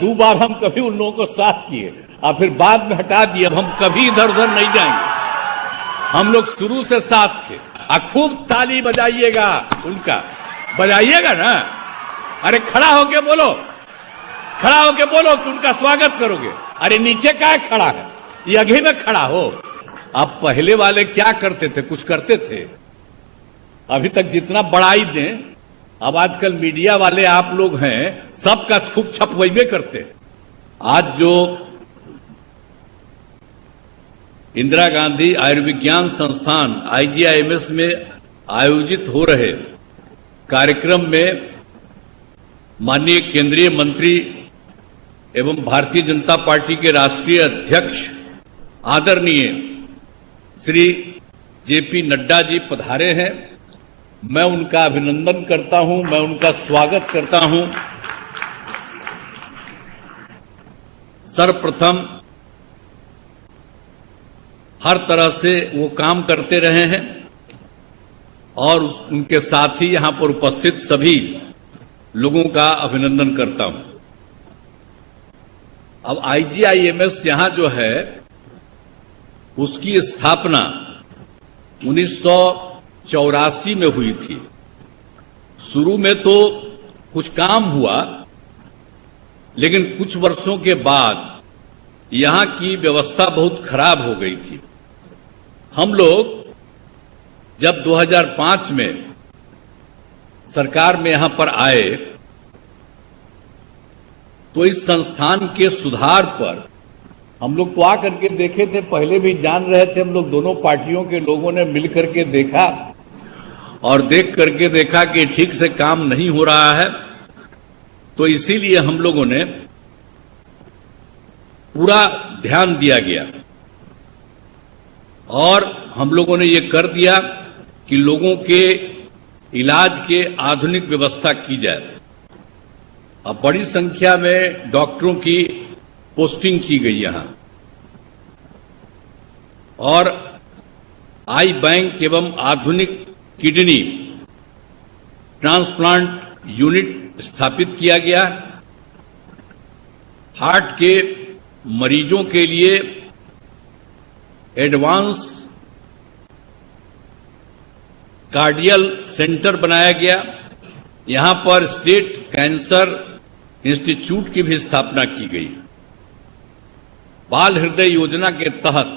दो बार हम कभी उन लोगों को साथ किए और फिर बाद में हटा दिए। अब हम कभी इधर उधर नहीं जाएंगे, हम लोग शुरू से साथ थे। खूब ताली बजाइएगा, उनका बजाइएगा ना। अरे खड़ा होके बोलो, खड़ा होके बोलो कि उनका स्वागत करोगे। अरे नीचे क्या खड़ा है, ये आगे में खड़ा हो। अब पहले वाले क्या करते थे, कुछ करते थे? अभी तक जितना बड़ाई दें, अब आजकल मीडिया वाले आप लोग हैं, सबका खूब छपवाइबे करते। आज जो इंदिरा गांधी आयुर्विज्ञान संस्थान IGIMS में आयोजित हो रहे कार्यक्रम में माननीय केंद्रीय मंत्री एवं भारतीय जनता पार्टी के राष्ट्रीय अध्यक्ष आदरणीय श्री JP नड्डा जी पधारे हैं। मैं उनका अभिनंदन करता हूं, मैं उनका स्वागत करता हूं। सर्वप्रथम हर तरह से वो काम करते रहे हैं और उनके साथ ही यहां पर उपस्थित सभी लोगों का अभिनंदन करता हूं। अब IGIMS यहां जो है उसकी स्थापना 1984 में हुई थी। शुरू में तो कुछ काम हुआ, लेकिन कुछ वर्षों के बाद यहां की व्यवस्था बहुत खराब हो गई थी। हम लोग जब 2005 में सरकार में यहां पर आए तो इस संस्थान के सुधार पर हम लोग तो आकर के देखे थे, पहले भी जान रहे थे। हम लोग दोनों पार्टियों के लोगों ने मिल करके देखा और देख करके देखा कि ठीक से काम नहीं हो रहा है, तो इसीलिए हम लोगों ने पूरा ध्यान दिया गया और हम लोगों ने ये कर दिया कि लोगों के इलाज के आधुनिक व्यवस्था की जाए। अब बड़ी संख्या में डॉक्टरों की पोस्टिंग की गई यहां और आई बैंक एवं आधुनिक किडनी ट्रांसप्लांट यूनिट स्थापित किया गया। हार्ट के मरीजों के लिए एडवांस कार्डियल सेंटर बनाया गया। यहां पर स्टेट कैंसर इंस्टीट्यूट की भी स्थापना की गई। बाल हृदय योजना के तहत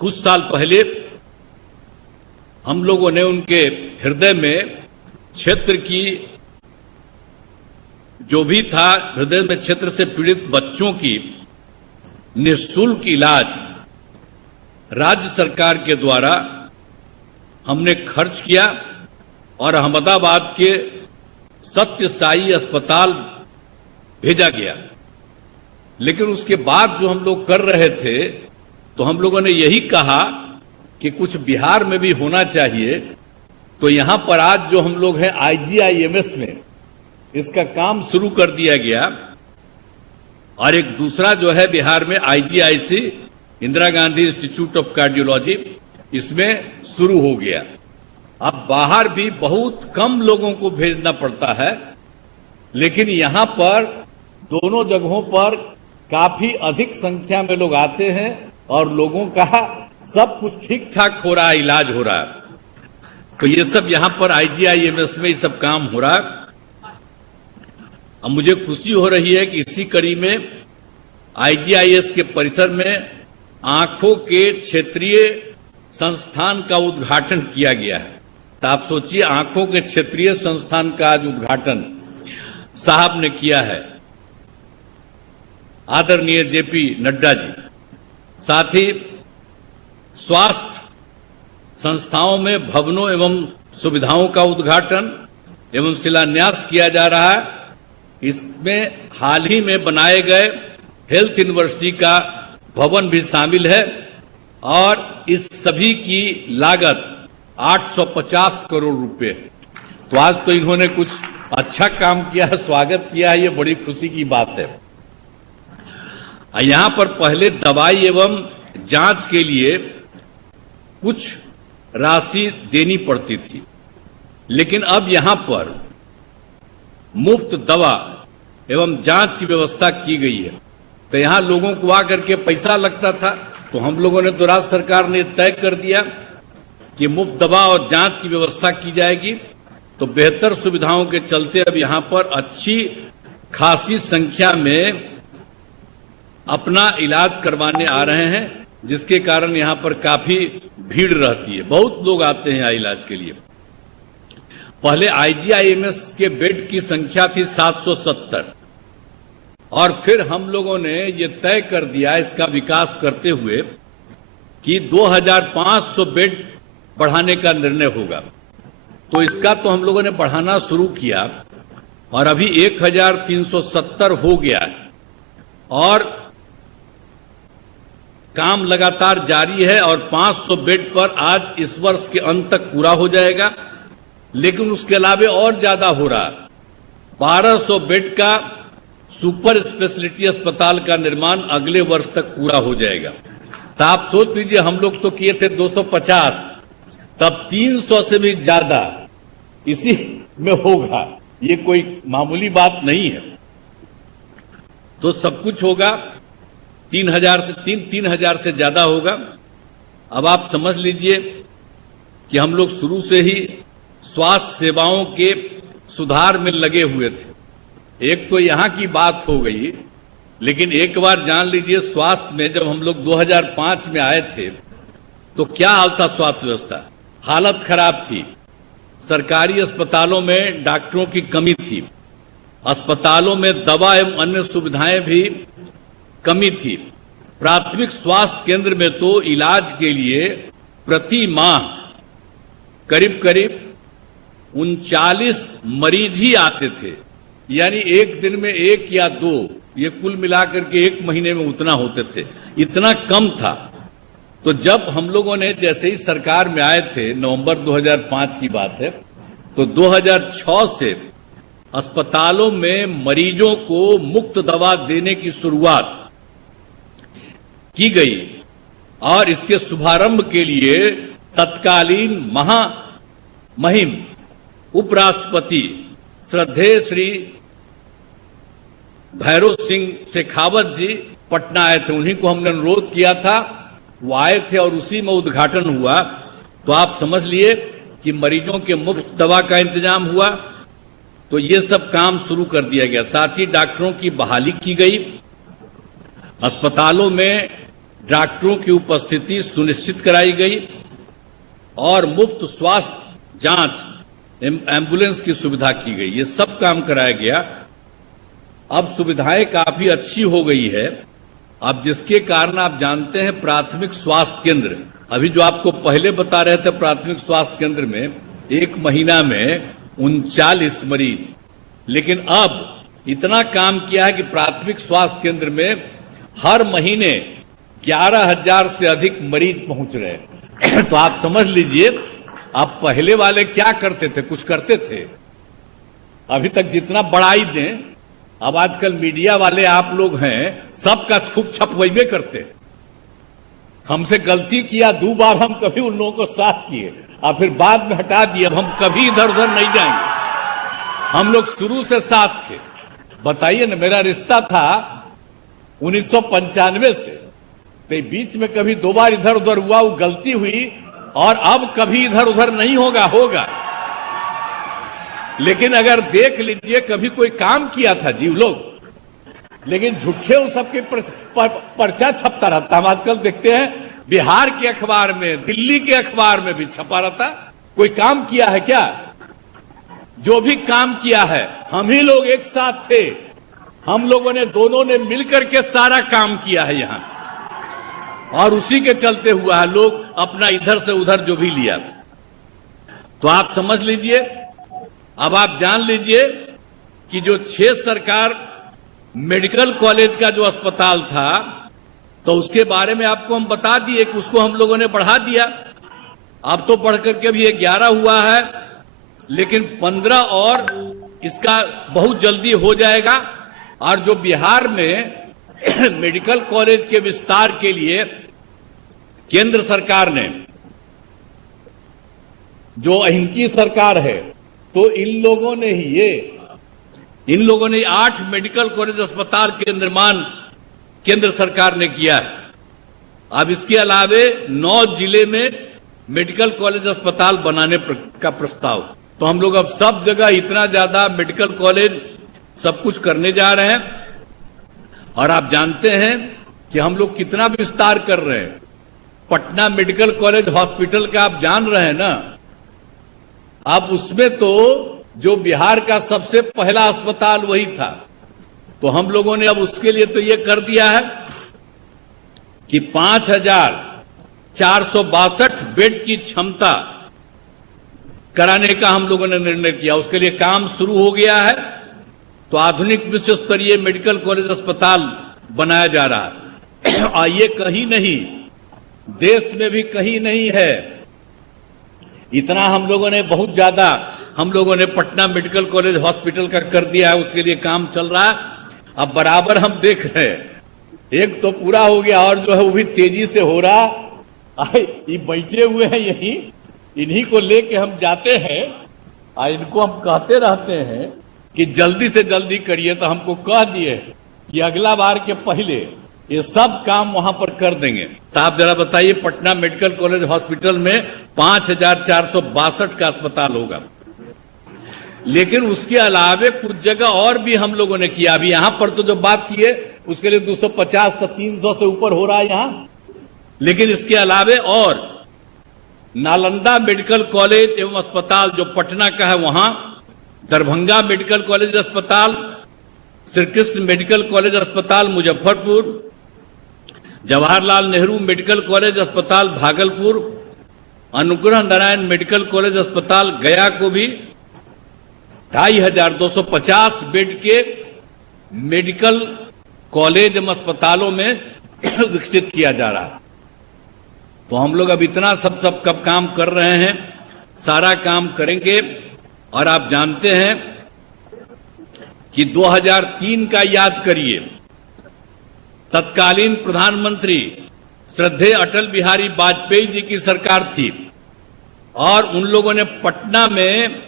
कुछ साल पहले हम लोगों ने उनके हृदय में क्षेत्र की जो भी था, हृदय में क्षेत्र से पीड़ित बच्चों की निःशुल्क इलाज राज्य सरकार के द्वारा हमने खर्च किया और अहमदाबाद के सत्य साई अस्पताल भेजा गया। लेकिन उसके बाद जो हम लोग कर रहे थे तो हम लोगों ने यही कहा कि कुछ बिहार में भी होना चाहिए। तो यहां पर आज जो हम लोग हैं IGIMS में इसका काम शुरू कर दिया गया और एक दूसरा जो है बिहार में IGIC Indira Gandhi institute of cardiology, इसमें शुरू हो गया। अब बाहर भी बहुत कम लोगों को भेजना पड़ता है, लेकिन यहां पर दोनों जगहों पर काफी अधिक संख्या में लोग आते हैं और लोगों का सब कुछ ठीक ठाक हो रहा है, इलाज हो रहा है। तो ये सब यहां पर IGIMS में ये सब काम हो रहा है। अब मुझे खुशी हो रही है कि इसी कड़ी में IGIS के परिसर में आंखों के क्षेत्रीय संस्थान का उद्घाटन किया गया है। तो आप सोचिए, आंखों के क्षेत्रीय संस्थान का आज उद्घाटन साहब ने किया है, आदरणीय JP नड्डा जी। साथ ही स्वास्थ्य संस्थाओं में भवनों एवं सुविधाओं का उद्घाटन एवं शिलान्यास किया जा रहा है। इसमें हाल ही में बनाए गए हेल्थ यूनिवर्सिटी का भवन भी शामिल है और इस सभी की लागत 850 करोड़ रुपए। तो आज तो इन्होंने कुछ अच्छा काम किया है, स्वागत किया है, ये बड़ी खुशी की बात है। यहां पर पहले दवाई एवं जांच के लिए कुछ राशि देनी पड़ती थी, लेकिन अब यहां पर मुफ्त दवा एवं जांच की व्यवस्था की गई है। तो यहां लोगों को आकर के पैसा लगता था, तो हम लोगों ने तो राज्य सरकार ने तय कर दिया कि मुफ्त दवा और जांच की व्यवस्था की जाएगी। तो बेहतर सुविधाओं के चलते अब यहां पर अच्छी खासी संख्या में अपना इलाज करवाने आ रहे हैं, जिसके कारण यहां पर काफी भीड़ रहती है। बहुत लोग आते हैं यहाँ इलाज के लिए। पहले आईजीआईएमएस के बेड की संख्या थी 770 और फिर हम लोगों ने ये तय कर दिया इसका विकास करते हुए कि 2500 बेड बढ़ाने का निर्णय होगा। तो इसका तो हम लोगों ने बढ़ाना शुरू किया और अभी 1370 हो गया है और काम लगातार जारी है और 500 बेड पर आज इस वर्ष के अंत तक पूरा हो जाएगा। लेकिन उसके अलावा और ज्यादा हो रहा है। 1200 बेड का सुपर स्पेशलिटी अस्पताल का निर्माण अगले वर्ष तक पूरा हो जाएगा। तो आप सोच लीजिए, हम लोग तो किए थे 250, तब 300 से भी ज्यादा इसी में होगा। ये कोई मामूली बात नहीं है। तो सब कुछ होगा 3000 से ज्यादा होगा। अब आप समझ लीजिए कि हम लोग शुरू से ही स्वास्थ्य सेवाओं के सुधार में लगे हुए थे। एक तो यहां की बात हो गई, लेकिन एक बार जान लीजिए स्वास्थ्य में जब हम लोग 2005 में आए थे तो क्या हाल था स्वास्थ्य व्यवस्था, हालत खराब थी। सरकारी अस्पतालों में डॉक्टरों की कमी थी, अस्पतालों में दवा एवं अन्य सुविधाएं भी कमी थी। प्राथमिक स्वास्थ्य केंद्र में तो इलाज के लिए प्रति माह करीब 39 मरीज ही आते थे, यानी एक दिन में 1 या 2, ये कुल मिलाकर के 1 महीने में उतना होते थे, इतना कम था। तो जब हम लोगों ने जैसे ही सरकार में आए थे, नवंबर 2005 की बात है, तो 2006 से अस्पतालों में मरीजों को मुफ्त दवा देने की शुरुआत की गई और इसके शुभारंभ के लिए तत्कालीन महामहिम उपराष्ट्रपति श्रद्धेय श्री भैरव सिंह शेखावत जी पटना आए थे। उन्हीं को हमने अनुरोध किया था, वो आए थे और उसी में उद्घाटन हुआ। तो आप समझ लिए कि मरीजों के मुफ्त दवा का इंतजाम हुआ। तो ये सब काम शुरू कर दिया गया। साथ ही डॉक्टरों की बहाली की गई, अस्पतालों में डॉक्टरों की उपस्थिति सुनिश्चित कराई गई और मुफ्त स्वास्थ्य जांच एम्बुलेंस की सुविधा की गई। ये सब काम कराया गया। अब सुविधाएं काफी अच्छी हो गई है। अब जिसके कारण आप जानते हैं प्राथमिक स्वास्थ्य केंद्र, अभी जो आपको पहले बता रहे थे प्राथमिक स्वास्थ्य केंद्र में 1 महीना में 39 मरीज, लेकिन अब इतना काम किया है कि प्राथमिक स्वास्थ्य केंद्र में हर महीने 11,000 से अधिक मरीज पहुंच रहे हैं। तो आप समझ लीजिए, अब पहले वाले क्या करते थे, कुछ करते थे। अभी तक जितना बढ़ाई दें, अब आजकल मीडिया वाले आप लोग हैं, सबका खूब छपवाइबे करते। हमसे गलती किया 2 बार, हम कभी उन लोगों को साथ किए और फिर बाद में हटा दिए। अब हम कभी इधर उधर नहीं जाएंगे, हम लोग शुरू से साथ थे। बताइए ना, मेरा रिश्ता था 1995 से, तो बीच में कभी 2 बार इधर उधर हुआ, वो गलती हुई और अब कभी इधर उधर नहीं होगा। लेकिन अगर देख लीजिए, कभी कोई काम किया था जीव लोग, लेकिन झूठे उस सबके पर्चा छपता रहता। हम आजकल देखते हैं बिहार के अखबार में, दिल्ली के अखबार में भी छपा रहता। कोई काम किया है क्या? जो भी काम किया है हम ही लोग एक साथ थे, हम लोगों ने दोनों ने मिलकर के सारा काम किया है यहां, और उसी के चलते हुआ है। लोग अपना इधर से उधर जो भी लिया, तो आप समझ लीजिए। अब आप जान लीजिए कि जो 6 सरकार मेडिकल कॉलेज का जो अस्पताल था, तो उसके बारे में आपको हम बता दिए कि उसको हम लोगों ने बढ़ा दिया। अब तो बढ़कर के भी 11 हुआ है, लेकिन 15 और इसका बहुत जल्दी हो जाएगा। और जो बिहार में मेडिकल कॉलेज के विस्तार के लिए केंद्र सरकार ने, जो इनकी सरकार है, तो इन लोगों ने ही इन लोगों ने 8 मेडिकल कॉलेज अस्पताल के निर्माण केंद्र सरकार ने किया है। अब इसके अलावे 9 जिले में मेडिकल कॉलेज अस्पताल बनाने का प्रस्ताव। तो हम लोग अब सब जगह इतना ज्यादा मेडिकल कॉलेज सब कुछ करने जा रहे हैं। और आप जानते हैं कि हम लोग कितना विस्तार कर रहे हैं। पटना मेडिकल कॉलेज हॉस्पिटल का आप जान रहे हैं ना। अब उसमें तो जो बिहार का सबसे पहला अस्पताल वही था। तो हम लोगों ने अब उसके लिए तो ये कर दिया है कि 5,462 बेड की क्षमता कराने का हम लोगों ने निर्णय किया। उसके लिए काम शुरू हो गया है। तो आधुनिक विश्व स्तरीय मेडिकल कॉलेज अस्पताल बनाया जा रहा है। और ये कहीं नहीं, देश में भी कहीं नहीं है। इतना हम लोगों ने बहुत ज्यादा हम लोगों ने पटना मेडिकल कॉलेज हॉस्पिटल का कर दिया है। उसके लिए काम चल रहा है। अब बराबर हम देख रहे हैं, एक तो पूरा हो गया और जो है वो भी तेजी से हो रहा। ये बैठे हुए हैं यही, इन्हीं को लेके हम जाते हैं और इनको हम कहते रहते हैं कि जल्दी से जल्दी करिए। तो हमको कह दिए कि अगला बार के पहले ये सब काम वहां पर कर देंगे। तो आप जरा बताइए, पटना मेडिकल कॉलेज हॉस्पिटल में 5,462 का अस्पताल होगा। लेकिन उसके अलावे कुछ जगह और भी हम लोगों ने किया। अभी यहां पर तो जो बात की है उसके लिए 250 तो 300 से ऊपर हो रहा है यहां। लेकिन इसके अलावे और नालंदा मेडिकल कॉलेज एवं अस्पताल जो पटना का है वहां, दरभंगा मेडिकल कॉलेज अस्पताल, श्री कृष्ण मेडिकल कॉलेज अस्पताल मुजफ्फरपुर, जवाहरलाल नेहरू मेडिकल कॉलेज अस्पताल भागलपुर, अनुग्रह नारायण मेडिकल कॉलेज अस्पताल गया को भी 2,250 बेड के मेडिकल कॉलेज एवं अस्पतालों में विकसित किया जा रहा है। तो हम लोग अब इतना सब कब काम कर रहे हैं, सारा काम करेंगे। और आप जानते हैं कि 2003 का याद करिए, तत्कालीन प्रधानमंत्री श्रद्धेय अटल बिहारी वाजपेयी जी की सरकार थी और उन लोगों ने पटना में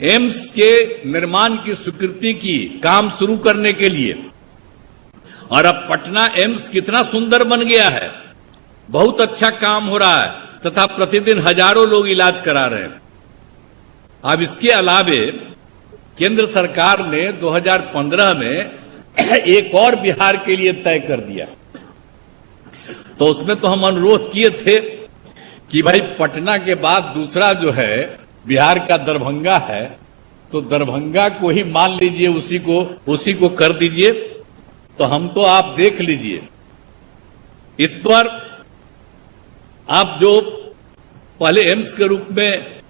एम्स के निर्माण की स्वीकृति की काम शुरू करने के लिए। और अब पटना एम्स कितना सुंदर बन गया है, बहुत अच्छा काम हो रहा है तथा प्रतिदिन हजारों लोग इलाज करा रहे हैं। अब इसके अलावे केंद्र सरकार ने 2015 में एक और बिहार के लिए तय कर दिया। तो उसमें तो हम अनुरोध किए थे कि भाई पटना के बाद दूसरा जो है बिहार का दरभंगा है, तो दरभंगा को ही मान लीजिए, उसी को कर दीजिए। तो हम तो आप देख लीजिए, इस पर आप जो पहले एम्स के रूप में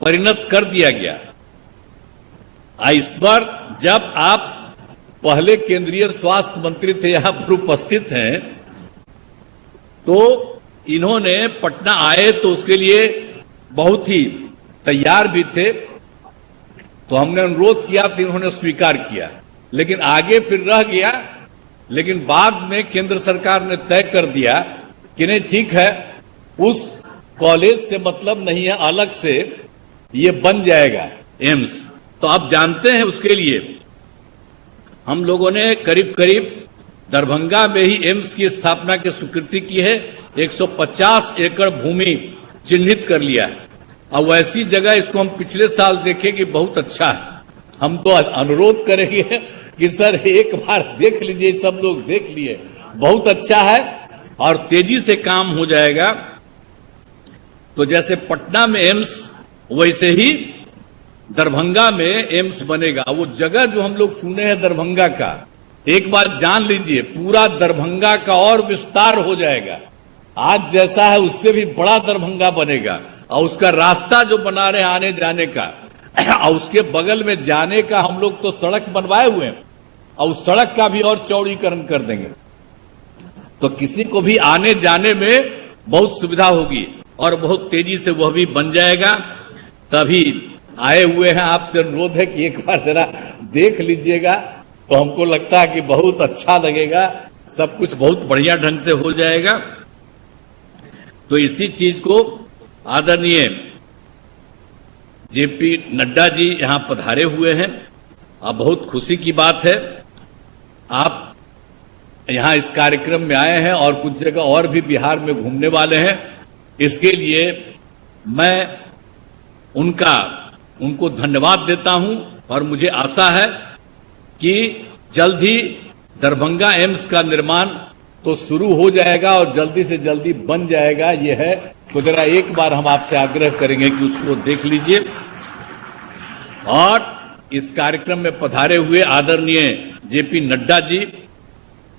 परिणत कर दिया गया, इस पर जब आप पहले केंद्रीय स्वास्थ्य मंत्री थे, यहां पर उपस्थित हैं, तो इन्होंने पटना आए तो उसके लिए बहुत ही तैयार भी थे। तो हमने अनुरोध किया तो इन्होंने स्वीकार किया, लेकिन आगे फिर रह गया। लेकिन बाद में केंद्र सरकार ने तय कर दिया कि नहीं, ठीक है, उस कॉलेज से मतलब नहीं है, अलग से ये बन जाएगा एम्स। तो आप जानते हैं उसके लिए हम लोगों ने करीब करीब दरभंगा में ही एम्स की स्थापना की स्वीकृति की है। 150 एकड़ भूमि चिन्हित कर लिया है। और वैसी जगह इसको हम पिछले साल देखे कि बहुत अच्छा है। हम तो अनुरोध करेंगे कि सर एक बार देख लीजिए, सब लोग देख लिए, बहुत अच्छा है और तेजी से काम हो जाएगा। तो जैसे पटना में एम्स, वैसे ही दरभंगा में एम्स बनेगा। वो जगह जो हम लोग चुने हैं दरभंगा का, एक बार जान लीजिए, पूरा दरभंगा का और विस्तार हो जाएगा। आज जैसा है उससे भी बड़ा दरभंगा बनेगा। और उसका रास्ता जो बना रहे आने जाने का, और उसके बगल में जाने का हम लोग तो सड़क बनवाए हुए हैं, और उस सड़क का भी और चौड़ीकरण कर देंगे। तो किसी को भी आने जाने में बहुत सुविधा होगी और बहुत तेजी से वह भी बन जाएगा। तभी आए हुए हैं, आपसे अनुरोध है कि एक बार जरा देख लीजिएगा। तो हमको लगता है कि बहुत अच्छा लगेगा, सब कुछ बहुत बढ़िया ढंग से हो जाएगा। तो इसी चीज को आदरणीय जेपी नड्डा जी यहां पधारे हुए हैं अब बहुत खुशी की बात है, आप यहां इस कार्यक्रम में आए हैं और कुछ जगह और भी बिहार में घूमने वाले हैं। इसके लिए मैं उनको धन्यवाद देता हूं और मुझे आशा है कि जल्द ही दरभंगा एम्स का निर्माण तो शुरू हो जाएगा और जल्दी से जल्दी बन जाएगा, ये है। तो जरा एक बार हम आपसे आग्रह करेंगे कि उसको देख लीजिए। और इस कार्यक्रम में पधारे हुए आदरणीय जेपी नड्डा जी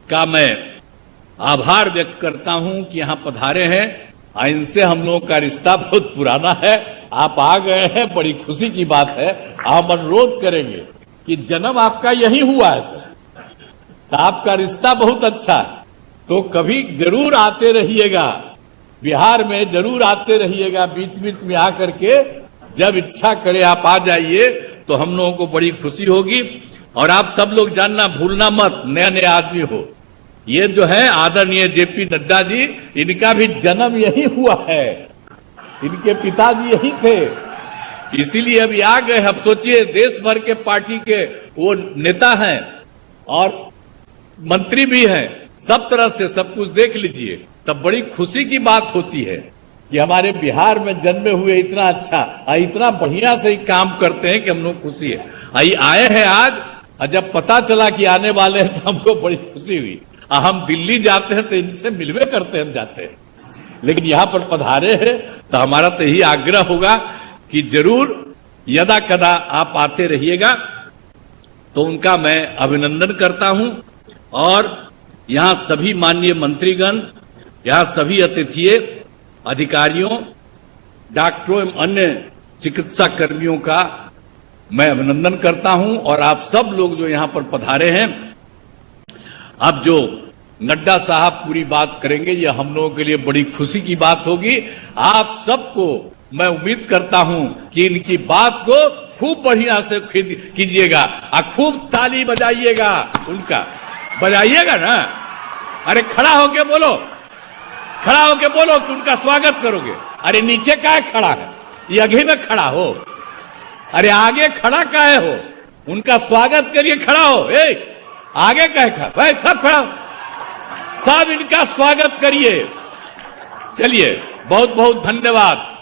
का मैं आभार व्यक्त करता हूं कि यहां पधारे हैं। इनसे हम लोगों का रिश्ता बहुत पुराना है। आप आ गए हैं, बड़ी खुशी की बात है। हम अनुरोध करेंगे कि जन्म आपका यही हुआ है सर, तो आपका रिश्ता बहुत अच्छा है, तो कभी जरूर आते रहिएगा, बिहार में जरूर आते रहिएगा। बीच बीच में आकर के जब इच्छा करे आप आ जाइए, तो हम लोगों को बड़ी खुशी होगी। और आप सब लोग जानना भूलना मत, नए नए आदमी हो, ये जो है आदरणीय जेपी नड्डा जी, इनका भी जन्म यही हुआ है, इनके पिताजी यही थे, इसीलिए अभी आ गए। अब सोचिए, देश भर के पार्टी के वो नेता हैं और मंत्री भी हैं, सब तरह से सब कुछ देख लीजिए, तब बड़ी खुशी की बात होती है कि हमारे बिहार में जन्मे हुए इतना अच्छा, इतना बढ़िया से ही काम करते हैं कि हम लोग खुशी है। आए हैं आज, और जब पता चला कि आने वाले हैं तो हमको बड़ी खुशी हुई। हम दिल्ली जाते हैं तो इनसे मिलवे करते हैं, जाते हैं, लेकिन यहां पर पधारे हैं तो हमारा तो यही आग्रह होगा कि जरूर यदा कदा आप आते रहिएगा। तो उनका मैं अभिनंदन करता हूं। और यहां सभी माननीय मंत्रीगण, यहां सभी अतिथियों, अधिकारियों, डॉक्टरों एवं अन्य चिकित्सा कर्मियों का मैं अभिनंदन करता हूं। और आप सब लोग जो यहां पर पधारे हैं, अब जो नड्डा साहब पूरी बात करेंगे, यह हम लोगों के लिए बड़ी खुशी की बात होगी। आप सबको मैं उम्मीद करता हूं कि इनकी बात को खूब बढ़िया से कीजिएगा और खूब ताली बजाइएगा, उनका बजाइएगा ना। अरे खड़ा होके बोलो, खड़ा होके बोलो कि उनका स्वागत करोगे। अरे नीचे काहे खड़ा है, ये आगे में खड़ा हो, अरे आगे खड़ा काहे हो, उनका स्वागत करिए, खड़ा हो। आगे काहे खड़ा, भाई सब खड़ा हो, सब इनका स्वागत करिए। चलिए, बहुत बहुत धन्यवाद।